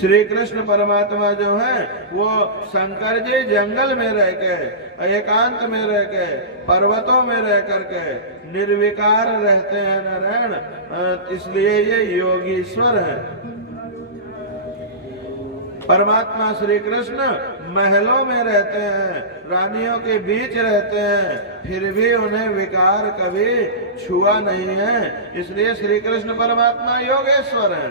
श्री कृष्ण परमात्मा जो है वो शंकर जी जंगल में रह के, एकांत में रह के, पर्वतों में रह करके निर्विकार रहते हैं नारायण, इसलिए ये योगीश्वर है। परमात्मा श्री कृष्ण महलों में रहते हैं, रानियों के बीच रहते हैं, फिर भी उन्हें विकार कभी छुआ नहीं है, इसलिए श्री कृष्ण परमात्मा योगेश्वर है।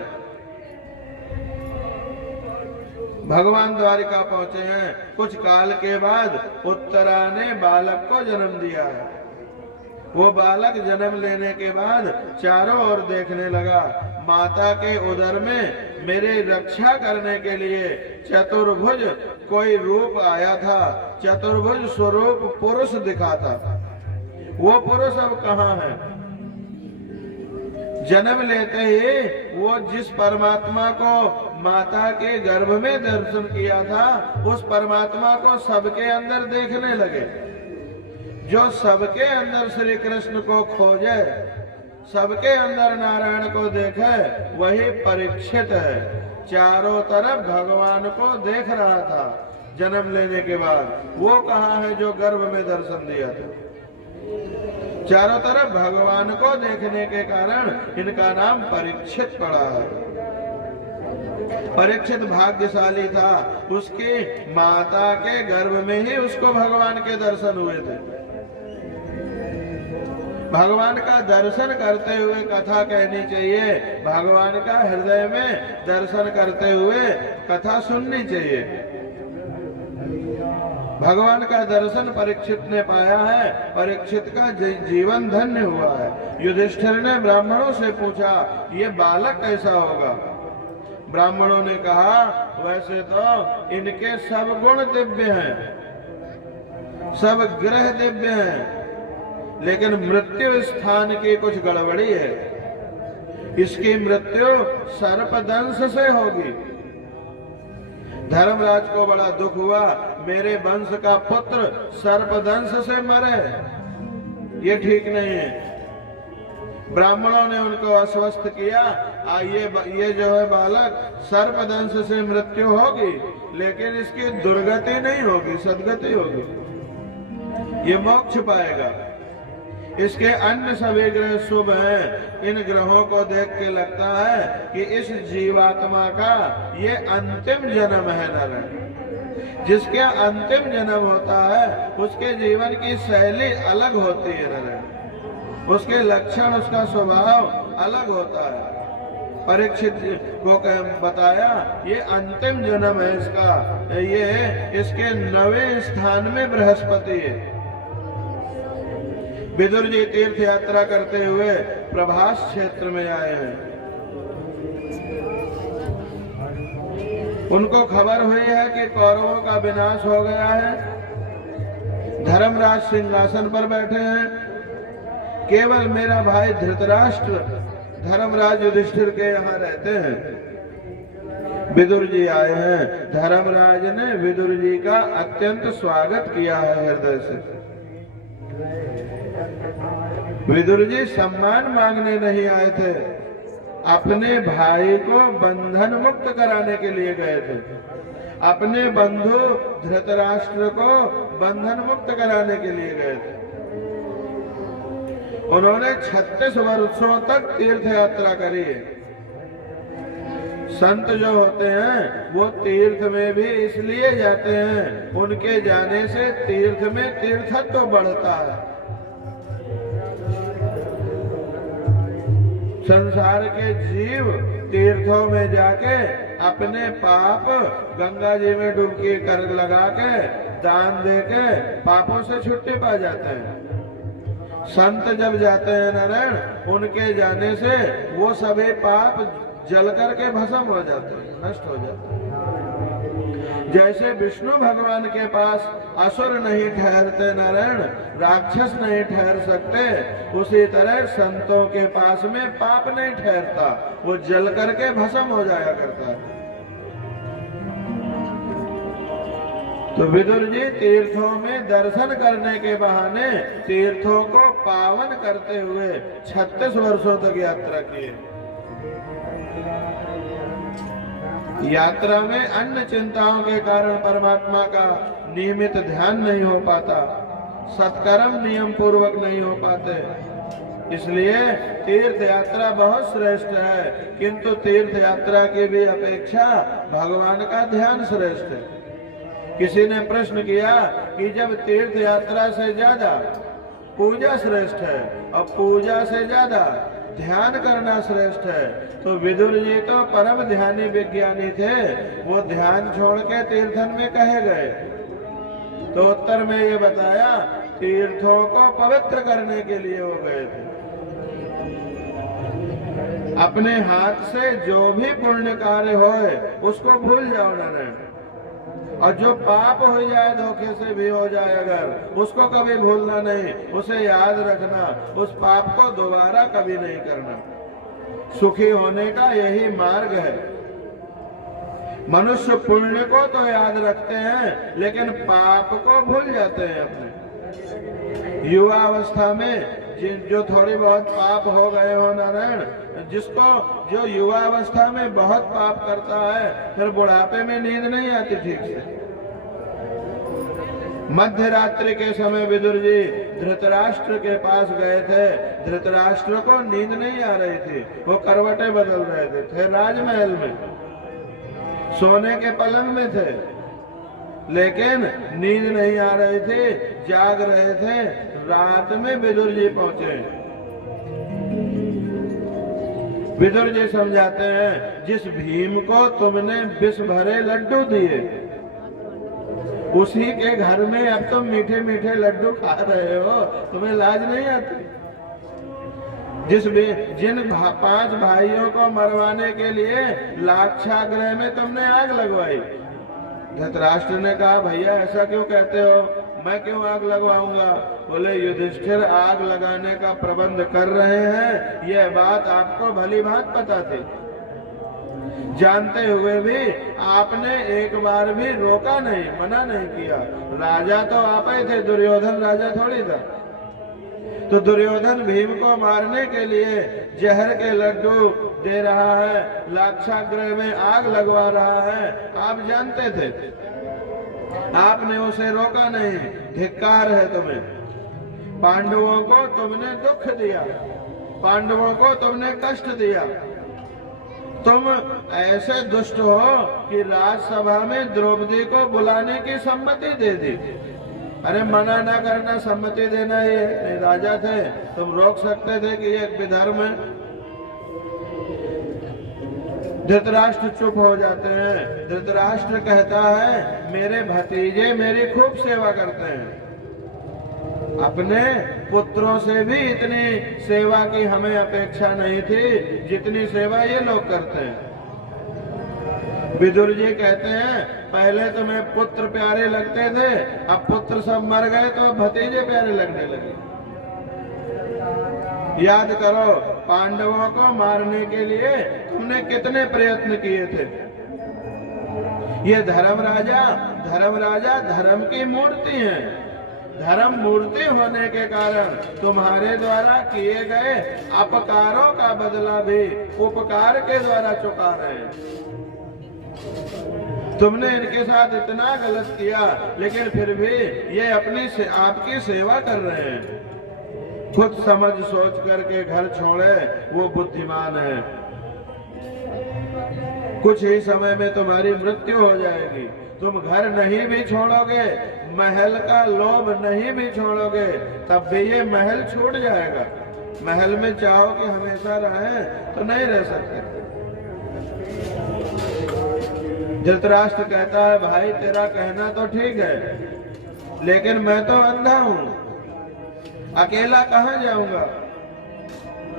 भगवान द्वारिका पहुंचे हैं। कुछ काल के बाद उत्तरा ने बालक को जन्म दिया है। वो बालक जन्म लेने के बाद चारों ओर देखने लगा। माता के उदर में मेरी रक्षा करने के लिए चतुर्भुज कोई रूप आया था। चतुर्भुज स्वरूप पुरुष दिखा था। वो पुरुष अब कहाँ है? जन्म लेते ही वो जिस परमात्मा को माता के गर्भ में दर्शन किया था, उस परमात्मा को सबके अंदर देखने लगे। जो सबके अंदर श्री कृष्ण को खोजे, सबके अंदर नारायण को देखे, वही परीक्षित है। चारों तरफ भगवान को देख रहा था जन्म लेने के बाद। वो कहाँ है जो गर्भ में दर्शन दिया था? चारों तरफ भगवान को देखने के कारण इनका नाम परीक्षित पड़ा है। परीक्षित भाग्यशाली था, उसकी माता के गर्भ में ही उसको भगवान के दर्शन हुए थे। भगवान का दर्शन करते हुए कथा कहनी चाहिए, भगवान का हृदय में दर्शन करते हुए कथा सुननी चाहिए। भगवान का दर्शन परीक्षित ने पाया है, परीक्षित का जीवन धन्य हुआ है। युधिष्ठिर ने ब्राह्मणों से पूछा, ये बालक कैसा होगा? ब्राह्मणों ने कहा, वैसे तो इनके सब गुण दिव्य हैं, सब ग्रह दिव्य हैं, लेकिन मृत्यु स्थान की कुछ गड़बड़ी है। इसकी मृत्यु सर्पदंश से होगी। धर्मराज को बड़ा दुख हुआ, मेरे वंश का पुत्र सर्पदंश से मरे, ये ठीक नहीं है। ब्राह्मणों ने उनको आश्वस्त किया, ये जो है बालक सर्पदंश से मृत्यु होगी, लेकिन इसकी दुर्गति नहीं होगी, सदगति होगी, ये मोक्ष पाएगा। इसके अन्य सभी ग्रह शुभ हैं। इन ग्रहों को देख के लगता है कि इस जीवात्मा का ये अंतिम जन्म है नारायण। जिसके अंतिम जन्म होता है उसके जीवन की शैली अलग होती है नारायण, उसके लक्षण, उसका स्वभाव अलग होता है। परीक्षित को बताया ये अंतिम जन्म है इसका, ये इसके 9वें स्थान में बृहस्पति है। विदुर जी तीर्थ यात्रा करते हुए प्रभास क्षेत्र में आए हैं। उनको खबर हुई है कि कौरवों का विनाश हो गया है। धर्मराज सिंहासन पर बैठे हैं, केवल मेरा भाई धृतराष्ट्र धर्मराज युधिष्ठिर के यहाँ रहते हैं। विदुर जी आए हैं। धर्मराज ने विदुर जी का अत्यंत स्वागत किया है हृदय से। विदुर जी सम्मान मांगने नहीं आए थे, अपने भाई को बंधन मुक्त कराने के लिए गए थे। अपने बंधु धृतराष्ट्र को बंधन मुक्त कराने के लिए गए थे। उन्होंने 36 वर्षों तक तीर्थ यात्रा करी है। संत जो होते हैं वो तीर्थ में भी इसलिए जाते हैं, उनके जाने से तीर्थ में तीर्थत्व बढ़ता है। संसार के जीव तीर्थों में जाके अपने पाप गंगा जी में डुबकी कर लगा के दान दे के पापों से छुट्टी पा जाते हैं। संत जब जाते हैं नारायण, उनके जाने से वो सभी पाप जल करके भस्म हो जाते हैं, नष्ट हो जाते हैं। जैसे विष्णु भगवान के पास असुर नहीं ठहरते नारायण, राक्षस नहीं ठहर सकते, उसी तरह संतों के पास में पाप नहीं ठहरता, वो जल करके भस्म हो जाया करता है। तो विदुर जी तीर्थों में दर्शन करने के बहाने तीर्थों को पावन करते हुए 36 वर्षों तक यात्रा किए। यात्रा में अन्य चिंताओं के कारण परमात्मा का नियमित ध्यान नहीं हो पाता, सत्कर्म नियम पूर्वक नहीं हो पाते। इसलिए तीर्थ यात्रा बहुत श्रेष्ठ है, किंतु तीर्थ यात्रा की भी अपेक्षा भगवान का ध्यान श्रेष्ठ है। किसी ने प्रश्न किया कि जब तीर्थ यात्रा से ज्यादा पूजा श्रेष्ठ है और पूजा से ज्यादा ध्यान करना श्रेष्ठ है, तो विदुर जी तो परम ध्यानी विज्ञानी थे, वो ध्यान छोड़ के तीर्थन में कहे गए? तो उत्तर में ये बताया, तीर्थों को पवित्र करने के लिए वो गए थे। अपने हाथ से जो भी पुण्य कार्य होए उसको भूल जाओ नारायण, और जो पाप हो जाए धोखे से भी हो जाए अगर, उसको कभी भूलना नहीं, उसे याद रखना, उस पाप को दोबारा कभी नहीं करना। सुखी होने का यही मार्ग है। मनुष्य पुण्य को तो याद रखते हैं लेकिन पाप को भूल जाते हैं। अपने युवा अवस्था में जो थोड़ी बहुत पाप हो गए हो नारायण, जिसको जो युवा अवस्था में बहुत पाप करता है फिर बुढ़ापे में नींद नहीं आती ठीक से। मध्य रात्रि के समय विदुर जी धृतराष्ट्र के पास गए थे। धृतराष्ट्र को नींद नहीं आ रही थी, वो करवटें बदल रहे थे राजमहल में, सोने के पलंग में थे, लेकिन नींद नहीं आ रही थी, जाग रहे थे। रात में विदुर जी पहुंचे। विदुर जी समझाते हैं, जिस भीम को तुमने विष भरे लड्डू दिए उसी के घर में अब तुम मीठे मीठे लड्डू खा रहे हो, तुम्हें लाज नहीं आती? जिन 5 भाइयों को मरवाने के लिए लाक्षागृह में तुमने आग लगवाई। धृतराष्ट्र ने कहा, भैया ऐसा क्यों कहते हो, मैं क्यों आग लगवाऊंगा? बोले, युधिष्ठिर आग लगाने का प्रबंध कर रहे हैं, यह बात आपको भली भांति पता थी। जानते हुए भी आपने एक बार भी रोका नहीं, मना नहीं किया। राजा तो आप ही थे, दुर्योधन राजा थोड़ी था। तो दुर्योधन भीम को मारने के लिए जहर के लड्डू दे रहा है, लाक्षागृह में आग लगवा रहा है, आप जानते थे, आपने उसे रोका नहीं। धिक्कार है तुम्हें। पांडवों को तुमने दुख दिया, पांडवों को तुमने कष्ट दिया। तुम ऐसे दुष्ट हो कि राजसभा में द्रौपदी को बुलाने की सम्मति दे दी। अरे मना ना करना, सम्मति देना, ये राजा थे, तुम रोक सकते थे कि ये विधर्म है। धृतराष्ट्र चुप हो जाते हैं। धृतराष्ट्र कहता है, मेरे भतीजे मेरी खूब सेवा करते हैं, अपने पुत्रों से भी इतनी सेवा की हमें अपेक्षा नहीं थी जितनी सेवा ये लोग करते हैं। विदुर जी कहते हैं, पहले तुम्हें पुत्र प्यारे लगते थे, अब पुत्र सब मर गए तो भतीजे प्यारे लगने लगे। याद करो, पांडवों को मारने के लिए तुमने कितने प्रयत्न किए थे। ये धर्मराजा धर्म की मूर्ति है। धर्म मूर्ति होने के कारण तुम्हारे द्वारा किए गए अपकारों का बदला भी उपकार के द्वारा चुका रहे हैं। तुमने इनके साथ इतना गलत किया, लेकिन फिर भी ये आपकी सेवा कर रहे हैं। खुद समझ सोच करके घर छोड़े वो बुद्धिमान है। कुछ ही समय में तुम्हारी मृत्यु हो जाएगी। तुम घर नहीं भी छोड़ोगे, महल का लोभ नहीं भी छोड़ोगे, तब भी ये महल छूट जाएगा। महल में चाहो कि हमेशा रहें तो नहीं रह सकते। धृतराष्ट्र कहता है, भाई तेरा कहना तो ठीक है, लेकिन मैं तो अंधा हूं, अकेला कहां जाऊंगा।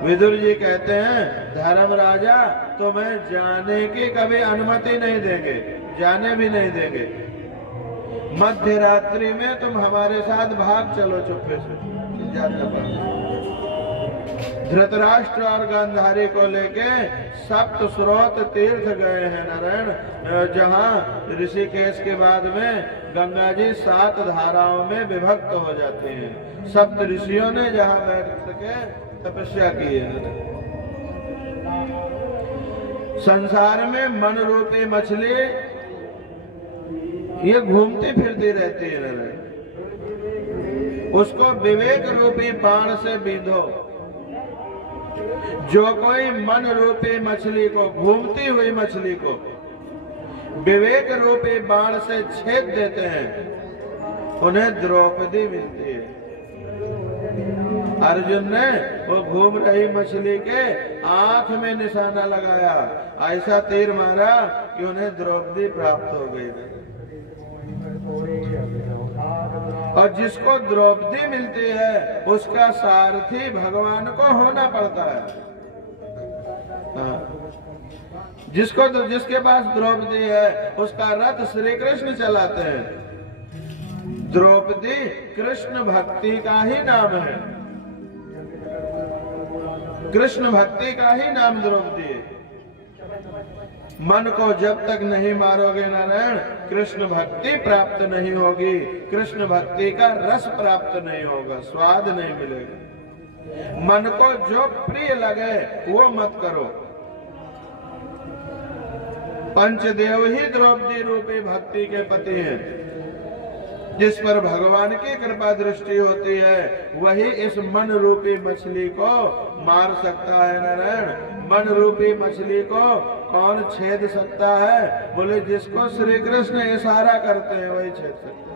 विदुर जी कहते हैं, धर्मराजा तुम्हें जाने की कभी अनुमति नहीं देंगे, जाने भी नहीं देंगे। मध्य रात्रि में तुम हमारे साथ भाग चलो चुप्पे से, जाना पड़ेगा। धृतराष्ट्र और गांधारी को लेके सप्त स्रोत तीर्थ गए हैं नारायण, जहाँ ऋषिकेश के बाद में गंगा जी 7 धाराओं में विभक्त हो जाती हैं। सप्त ऋषियों ने जहाँ बैठ के तपस्या की है। संसार में मन रूपी मछली ये घूमती फिरती रहती है, उसको विवेक रूपी बाण से बींधो। जो कोई मन रूपी मछली को, घूमती हुई मछली को विवेक रूपी बाण से छेद देते हैं, उन्हें द्रौपदी मिलती है। अर्जुन ने वो घूम रही मछली के आंख में निशाना लगाया, ऐसा तीर मारा कि उन्हें द्रौपदी प्राप्त हो गई। और जिसको द्रौपदी मिलती है उसका सारथी भगवान को होना पड़ता है। जिसके पास द्रौपदी है उसका रथ श्री कृष्ण चलाते हैं। द्रौपदी कृष्ण भक्ति का ही नाम है, कृष्ण भक्ति का ही नाम द्रौपदी है। मन को जब तक नहीं मारोगे नारायण, कृष्ण भक्ति प्राप्त नहीं होगी, कृष्ण भक्ति का रस प्राप्त नहीं होगा, स्वाद नहीं मिलेगा। मन को जो प्रिय लगे वो मत करो। पंचदेव ही द्रौपदी रूपी भक्ति के पति हैं। जिस पर भगवान की कृपा दृष्टि होती है वही इस मन रूपी मछली को मार सकता है नारायण। मन रूपी मछली को कौन छेद सकता है? बोले जिसको श्री कृष्ण इशारा करते हैं वही छेद सकते हैं।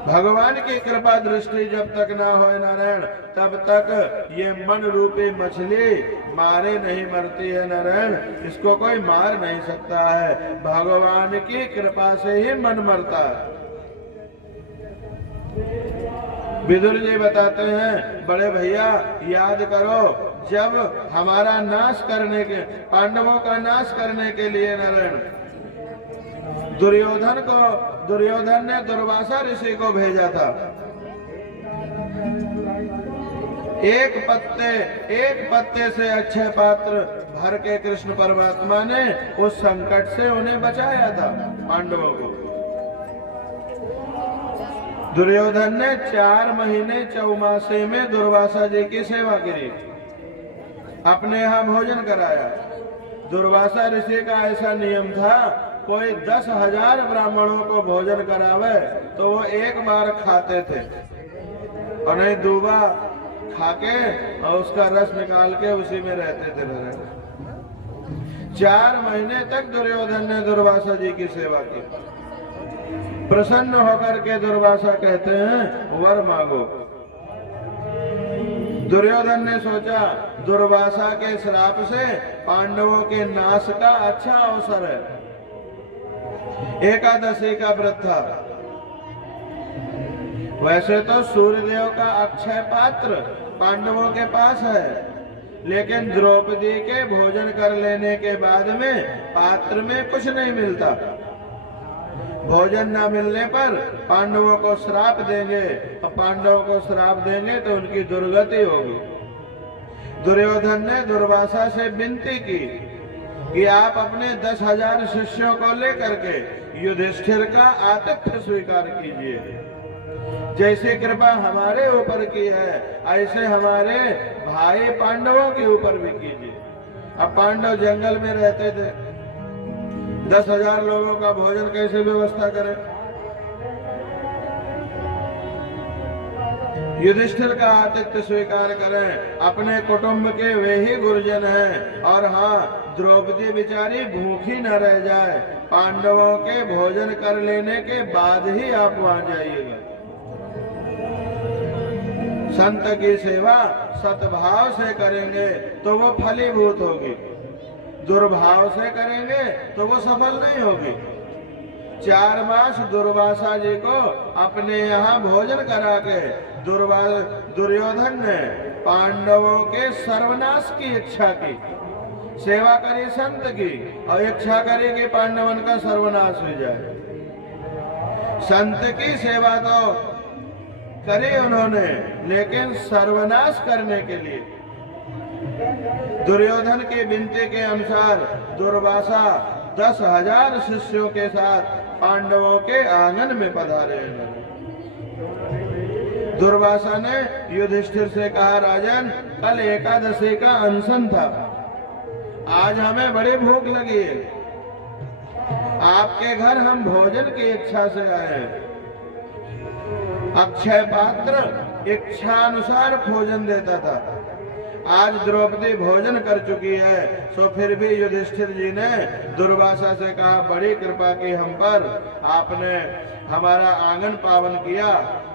भगवान की कृपा दृष्टि जब तक ना हो नारायण, तब तक ये मन रूपी मछली मारे नहीं मरती है नारायण। इसको कोई मार नहीं सकता है, भगवान की कृपा से ही मन मरता है। विदुर जी बताते हैं, बड़े भैया याद करो, जब हमारा नाश करने के, पांडवों का नाश करने के लिए नारायण दुर्योधन ने दुर्वासा ऋषि को भेजा था। एक पत्ते से अच्छे पात्र भर के कृष्ण परमात्मा ने उस संकट से उन्हें बचाया था पांडवों को। दुर्योधन ने 4 महीने चौमासे में दुर्वासा जी की सेवा की, अपने यहाँ भोजन कराया। दुर्वासा ऋषि का ऐसा नियम था, कोई 10,000 ब्राह्मणों को भोजन करावे तो वो एक बार खाते थे और नहीं दूबा खाके और उसका रस निकाल के उसी में रहते थे। 4 महीने तक दुर्योधन ने दुर्वासा जी की सेवा की। प्रसन्न होकर के दुर्वासा कहते हैं, वर मांगो। दुर्योधन ने सोचा दुर्वासा के श्राप से पांडवों के नाश का अच्छा अवसर है। एकादशी का व्रत था। वैसे तो सूर्यदेव का अक्षय पात्र पांडवों के पास है, लेकिन द्रौपदी के भोजन कर लेने के बाद में पात्र में कुछ नहीं मिलता। भोजन न मिलने पर पांडवों को श्राप देंगे, और पांडवों को श्राप देंगे तो उनकी दुर्गति होगी। दुर्योधन ने दुर्वासा से विनती की कि आप अपने 10,000 शिष्यों को लेकर के युधिष्ठिर का आतिथ्य स्वीकार कीजिए। जैसे कृपा हमारे ऊपर की है ऐसे हमारे भाई पांडवों के ऊपर भी कीजिए। अब पांडव जंगल में रहते थे, 10,000 लोगों का भोजन कैसे व्यवस्था करें? युधिष्ठिर का आतिथ्य स्वीकार करें। अपने कुटुंब के वे ही गुरुजन हैं। और हाँ, द्रौपदी बेचारी भूखी न रह जाए। पांडवों के भोजन कर लेने के बाद ही आप वहां जाइएगा। संत की सेवा सद्भाव से करेंगे तो वो फलीभूत होगी, दुर्भाव से करेंगे तो वो सफल नहीं होगी। 4 मास दुर्वासा जी को अपने यहाँ भोजन करा के दुर्योधन ने पांडवों के सर्वनाश की इच्छा की। सेवा करी संत की और इच्छा करी कि पांडवन का सर्वनाश हो जाए। संत की सेवा तो करी उन्होंने, लेकिन सर्वनाश करने के लिए। दुर्योधन की विनती के अनुसार दुर्वासा 10,000 शिष्यों के साथ पांडवों के आंगन में पधारे। दुर्वासा ने युधिष्ठिर से कहा, राजन कल एकादशी का अनशन था आज हमें बड़ी भूख लगी है, आपके घर हम भोजन की इच्छा से आए। अक्षय पात्र इच्छा अनुसार भोजन देता था, आज द्रौपदी भोजन कर चुकी है। सो फिर भी युधिष्ठिर जी ने दुर्वासा से कहा, बड़ी कृपा की हम पर, आपने हमारा आंगन पावन किया,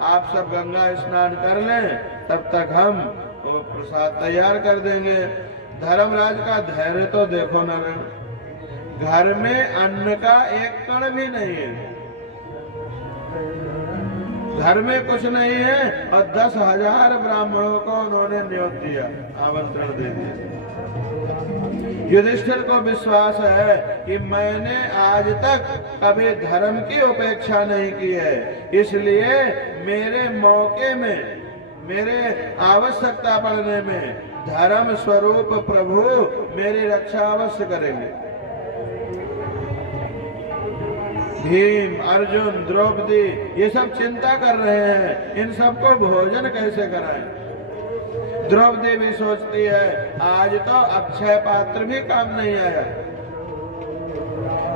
आप सब गंगा स्नान कर लें, तब तक हम वो प्रसाद तैयार कर देंगे। धर्मराज का धैर्य तो देखो न, घर में अन्न का एक कण भी नहीं है, घर में कुछ नहीं है, और 10,000 ब्राह्मणों को उन्होंने न्योत दिया, आमंत्रण दे दिया। युधिष्ठिर को विश्वास है कि मैंने आज तक कभी धर्म की उपेक्षा नहीं की है, इसलिए मेरे मौके में, मेरे आवश्यकता पड़ने में धर्म स्वरूप प्रभु मेरी रक्षा अवश्य करेंगे। भीम, अर्जुन, द्रौपदी ये सब चिंता कर रहे हैं, इन सबको भोजन कैसे कराएं। द्रौपदी भी सोचती है, आज तो अक्षय पात्र भी काम नहीं आया,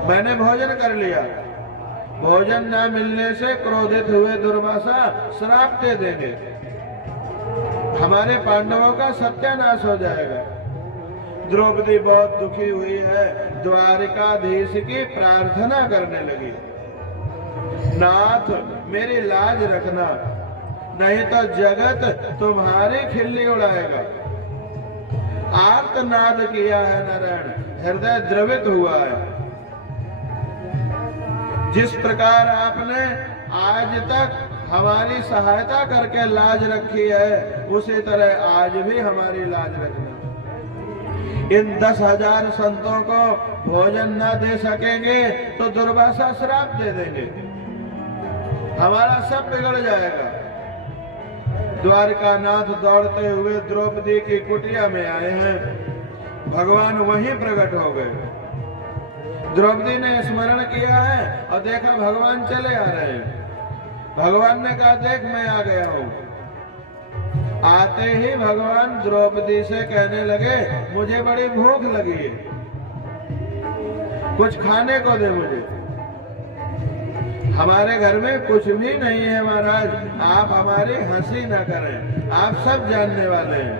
मैंने भोजन कर लिया, भोजन न मिलने से क्रोधित हुए दुर्वासा श्राप दे देंगे, हमारे पांडवों का सत्यानाश हो जाएगा। द्रौपदी बहुत दुखी हुई है, द्वारिकाधीश की प्रार्थना करने लगी, नाथ मेरी लाज रखना, नहीं तो जगत तुम्हारी खिल्ली उड़ाएगा। आर्तनाद किया है नारायण, हृदय द्रवित हुआ है। जिस प्रकार आपने आज तक हमारी सहायता करके लाज रखी है, उसी तरह आज भी हमारी लाज रखना। इन 10,000 संतों को भोजन न दे सकेंगे तो दुर्वासा श्राप दे देंगे, हमारा सब बिगड़ जाएगा। द्वारकानाथ दौड़ते हुए द्रौपदी की कुटिया में आए हैं, भगवान वहीं प्रकट हो गए। द्रौपदी ने स्मरण किया है और देखा भगवान चले आ रहे हैं। भगवान ने कहा, देख मैं आ गया हूं। आते ही भगवान द्रौपदी से कहने लगे, मुझे बड़ी भूख लगी है, कुछ खाने को दे मुझे। हमारे घर में कुछ भी नहीं है महाराज, आप हमारी हंसी न करें, आप सब जानने वाले हैं।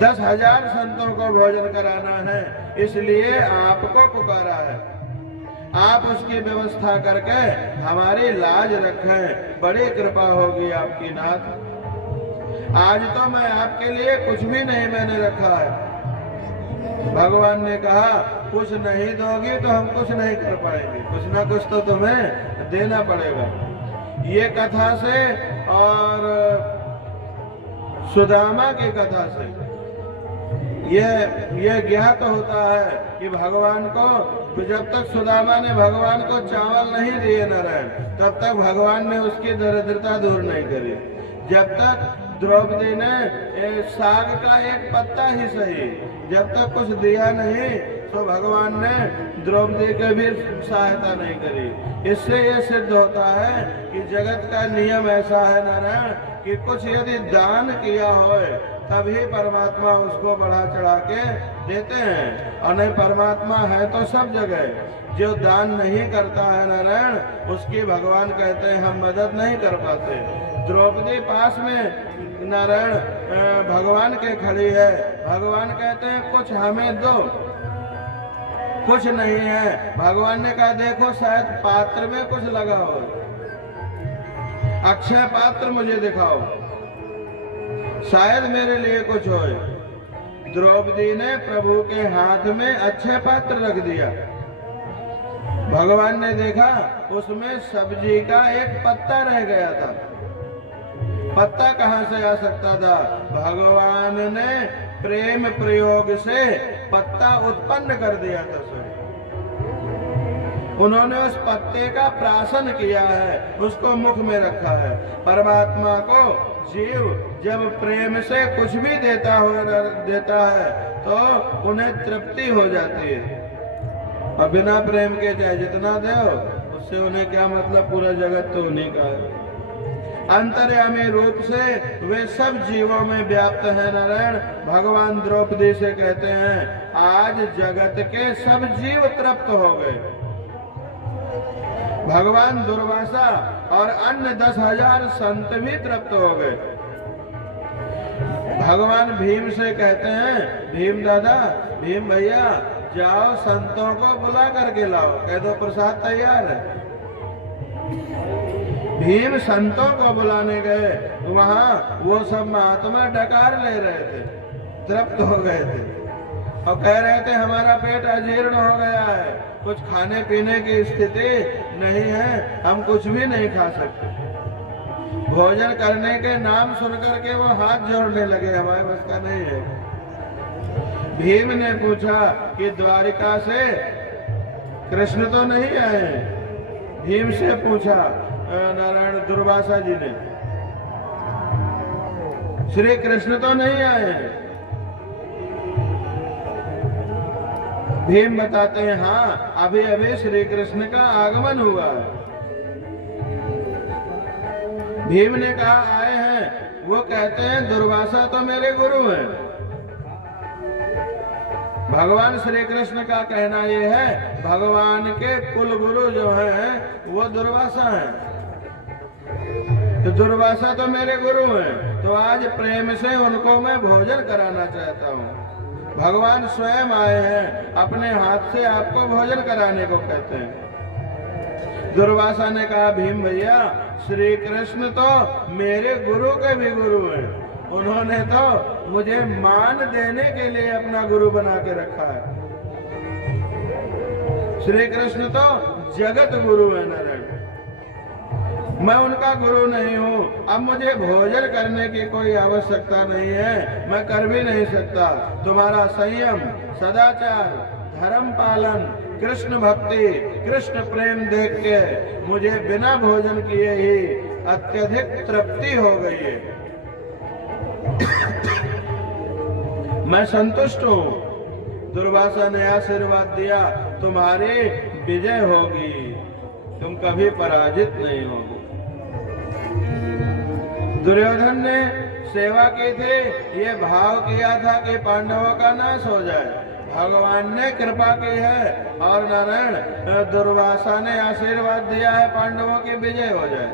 10,000 संतों को भोजन कराना है, इसलिए आपको पुकारा है, आप उसकी व्यवस्था करके हमारी लाज रखें, बड़ी कृपा होगी आपकी नाथ। आज तो मैं आपके लिए कुछ भी नहीं मैंने रखा है। भगवान ने कहा, कुछ नहीं दोगी तो हम कुछ नहीं कर पाएंगे, कुछ ना कुछ तो तुम्हें देना पड़ेगा। ये कथा से और सुदामा की कथा से ये ज्ञात होता है कि भगवान को, जब तक सुदामा ने भगवान को चावल नहीं दिए नारायण, तब तक भगवान ने उसकी दरिद्रता दूर नहीं करी। जब तक द्रौपदी ने साग का एक पत्ता ही सही, जब तक कुछ दिया नहीं, तो भगवान ने द्रौपदी की भी सहायता नहीं करी। इससे ये सिद्ध होता है कि जगत का नियम ऐसा है नारायण कि कुछ यदि दान किया हो तभी परमात्मा उसको बढ़ा चढ़ा के देते हैं, और नहीं परमात्मा है तो सब जगह। जो दान नहीं करता है नारायण, उसकी भगवान कहते हैं हम मदद नहीं कर पाते। द्रौपदी पास में नारायण भगवान के खड़ी है, भगवान कहते हैं कुछ हमें दो, कुछ नहीं है। भगवान ने कहा, देखो शायद पात्र में कुछ लगा हो, अक्षय पात्र मुझे दिखाओ, शायद मेरे लिए कुछ हो। द्रौपदी ने प्रभु के हाथ में अक्षय पात्र रख दिया। भगवान ने देखा उसमें सब्जी का एक पत्ता रह गया था। पत्ता कहां से आ सकता था? भगवान ने प्रेम प्रयोग से पत्ता उत्पन्न कर दिया था। उन्होंने उस पत्ते का प्राशन किया है, उसको मुख में रखा है। परमात्मा को जीव जब प्रेम से कुछ भी देता है तो उन्हें तृप्ति हो जाती है, और बिना प्रेम के चाहे जितना दो, उससे उन्हें क्या मतलब, पूरा जगत तो उन्हीं का है। अंतर्यामी रूप से वे सब जीवों में व्याप्त है नारायण। भगवान द्रौपदी से कहते हैं आज जगत के सब जीव तृप्त हो गए। भगवान दुर्वासा और अन्य 10,000 संत भी तृप्त हो गए। भगवान भीम से कहते हैं भीम दादा, भीम भैया जाओ संतों को बुला करके लाओ, कह दो प्रसाद तैयार है। भीम संतों को बुलाने गए, वहां वो सब महात्मा डकार ले रहे थे, तृप्त हो गए थे और कह रहे थे हमारा पेट अजीर्ण हो गया है, कुछ खाने पीने की स्थिति नहीं है, हम कुछ भी नहीं खा सकते। भोजन करने के नाम सुनकर के वो हाथ जोड़ने लगे, हमारे बस का नहीं है। भीम ने पूछा कि द्वारिका से कृष्ण तो नहीं आए? भीम से पूछा नारायण दुर्वासा जी ने, श्री कृष्ण तो नहीं आए? भीम बताते हैं हाँ, अभी अभी श्री कृष्ण का आगमन हुआ है। भीम ने कहा आए हैं, वो कहते हैं दुर्वासा तो मेरे गुरु हैं। भगवान श्री कृष्ण का कहना यह है भगवान के कुल गुरु जो हैं वो दुर्वासा हैं, तो दुर्वासा तो मेरे गुरु हैं, तो आज प्रेम से उनको मैं भोजन कराना चाहता हूँ। भगवान स्वयं आए हैं, अपने हाथ से आपको भोजन कराने को कहते हैं। दुर्वासा ने कहा भीम भैया श्री कृष्ण तो मेरे गुरु के भी गुरु हैं, उन्होंने तो मुझे मान देने के लिए अपना गुरु बना के रखा है। श्री कृष्ण तो जगत गुरु है नारायण, मैं उनका गुरु नहीं हूँ। अब मुझे भोजन करने की कोई आवश्यकता नहीं है, मैं कर भी नहीं सकता। तुम्हारा संयम, सदाचार, धर्म पालन, कृष्ण भक्ति, कृष्ण प्रेम देख के मुझे बिना भोजन किए ही अत्यधिक तृप्ति हो गई है। मैं संतुष्ट हूँ। दुर्वासा ने आशीर्वाद दिया तुम्हारी विजय होगी, तुम कभी पराजित नहीं होगे। दुर्योधन ने सेवा की थी, ये भाव किया था कि पांडवों का नाश हो जाए। भगवान ने कृपा की है और नारायण दुर्वासा ने आशीर्वाद दिया है पांडवों की विजय हो जाए।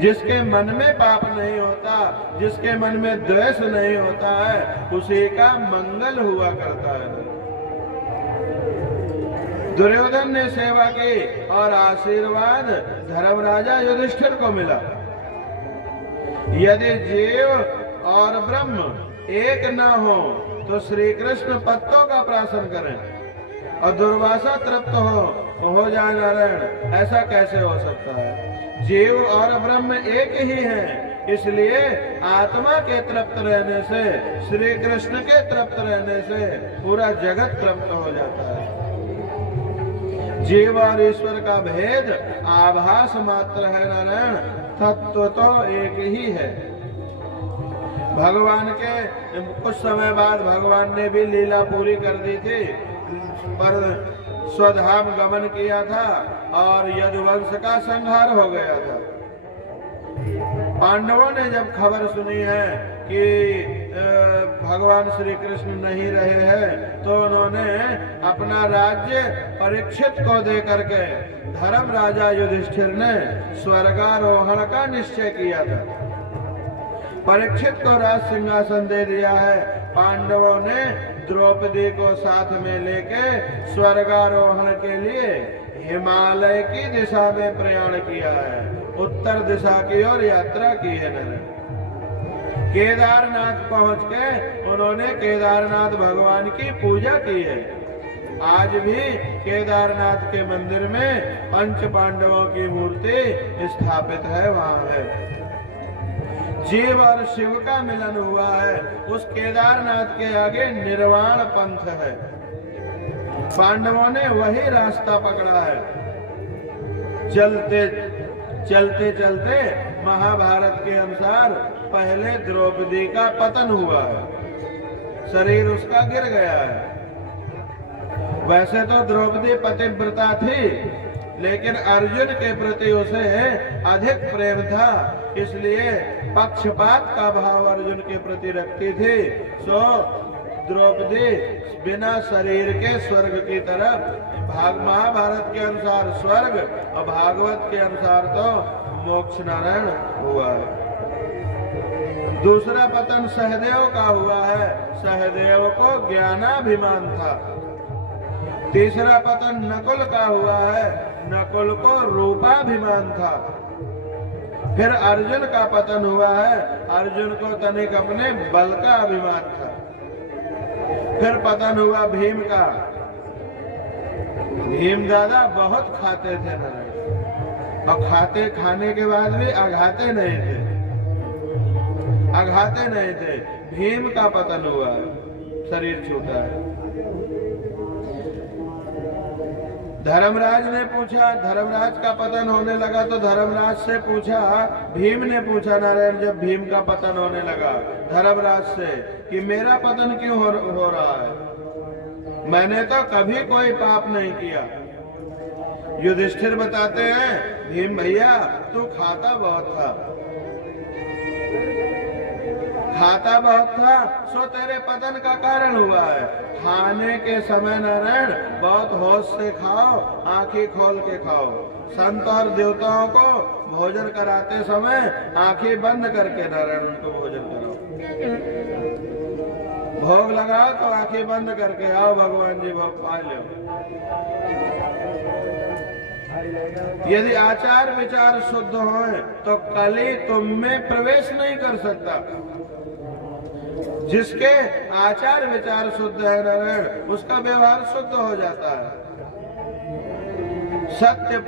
जिसके मन में पाप नहीं होता, जिसके मन में द्वेष नहीं होता है, उसी का मंगल हुआ करता है। दुर्योधन ने सेवा की और आशीर्वाद धर्मराजा युधिष्ठिर को मिला। यदि जीव और ब्रह्म एक न हो तो श्री कृष्ण पत्तों का प्राशन करें और दुर्वासा तृप्त हो जाए नारायण, ऐसा कैसे हो सकता है? जीव और ब्रह्म एक ही हैं, इसलिए आत्मा के तृप्त रहने से, श्री कृष्ण के तृप्त रहने से पूरा जगत तृप्त हो जाता है। जीव और ईश्वर का भेद आभास मात्र है नारायण, तत्व तो एक ही है। भगवान के कुछ समय बाद भगवान ने भी लीला पूरी कर दी थी, पर स्वधाम गमन किया था और यदुवंश का संहार हो गया था। पांडवों ने जब खबर सुनी है कि भगवान श्री कृष्ण नहीं रहे हैं, तो उन्होंने अपना राज्य परीक्षित को दे करके धर्म राजा युधिष्ठिर ने स्वर्गारोहण का निश्चय किया था। परीक्षित को राज सिंहासन दे दिया है। पांडवों ने द्रौपदी को साथ में लेके स्वर्गारोहण के लिए हिमालय की दिशा में प्रयाण किया है, उत्तर दिशा की ओर यात्रा की है। केदारनाथ पहुंच के उन्होंने केदारनाथ भगवान की पूजा की है। आज भी केदारनाथ के मंदिर में पंच पांडवों की मूर्ति स्थापित है, वहां है। जीव और शिव का मिलन हुआ है, उस केदारनाथ के आगे निर्वाण पंथ है। पांडवों ने वही रास्ता पकड़ा है। चलते चलते चलते महाभारत के अनुसार पहले द्रौपदी का पतन हुआ है, शरीर उसका गिर गया है। वैसे तो द्रौपदी पतिव्रता थी, लेकिन अर्जुन के प्रति उसे अधिक प्रेम था, इसलिए पक्षपात का भाव अर्जुन के प्रति रखती थी। सो द्रौपदी बिना शरीर के स्वर्ग की तरफ, महाभारत के अनुसार स्वर्ग और भागवत के अनुसार तो मोक्ष नारायण हुआ है। दूसरा पतन सहदेव का हुआ है, सहदेव को ज्ञानाभिमान था। तीसरा पतन नकुल का हुआ है, नकुल को रूपाभिमान था। फिर अर्जुन का पतन हुआ है, अर्जुन को तनिक अपने बल का अभिमान था। फिर पतन हुआ भीम का, भीम दादा बहुत खाते थे नारायण, और खाने के बाद भी अघाते नहीं थे, अघाते नहीं थे। भीम का पतन हुआ है, शरीर छूटा है। धर्मराज ने पूछा, धर्मराज का पतन होने लगा तो धर्मराज से पूछा, भीम ने पूछा नारायण, जब भीम का पतन होने लगा धर्मराज से कि मेरा पतन क्यों हो रहा है, मैंने तो कभी कोई पाप नहीं किया। युधिष्ठिर बताते हैं, भीम भैया तू खाता बहुत था, खाता बहुत था, सो तेरे पतन का कारण हुआ है। खाने के समय नारायण बहुत होश से खाओ, आंखें खोल के खाओ। संत और देवताओं को भोजन कराते समय आंखें बंद करके नारायण उनको भोजन कराओ। भोग लगाओ तो आंखें बंद करके आओ, भगवान जी भोग पा लो। यदि आचार विचार शुद्ध हो तो कली तुम में प्रवेश नहीं कर सकता। जिसके आचार विचार शुद्ध है नारायण, उसका व्यवहार शुद्ध हो जाता है। सत्य